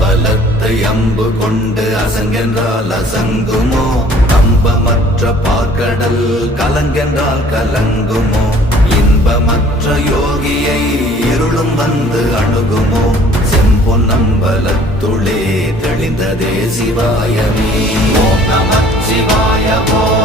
அம்பலத்தை அம்பு கொண்டு அசங்கென்றால் அசங்குமோ? கம்பமற்ற பார்க்கடல் கலங்கென்றால் கலங்குமோ? இன்பமற்ற யோகியை இருளும் வந்து அணுகுமோ? செம்பொன்னம்பலத்துளே தெளிந்ததே சிவாயமே. ஓம் நமச்சிவாய ஓம்.